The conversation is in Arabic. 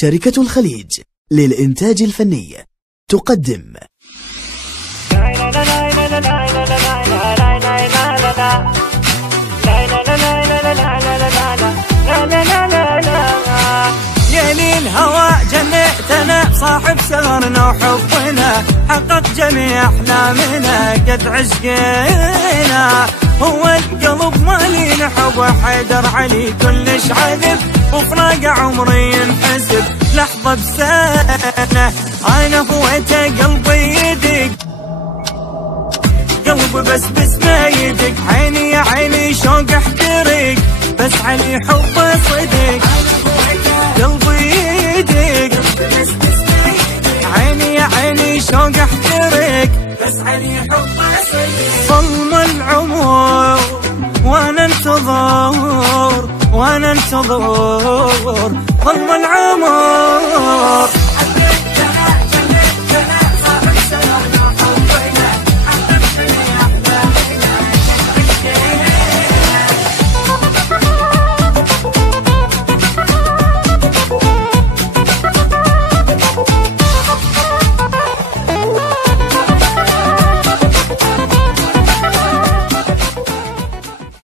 شركة الخليج للإنتاج الفني تقدم يا ليل هوى جنيتنا صاحب سهرنا وحبنا حقق جميع أحلامنا قد عشقنا هو القلب مالي نحب حيدر علي كلش عذب وفراق عمري ينحسب لحظة بسنة أنا هويته قلبي يدق قلب بس ما يدق عيني يا عيني شوق احترق بس علي حبه صدق قلبي يدق عيني يا عيني شوق احترق بس علي حبه صدق ظلم العمر وانا انتظر ظلم العمر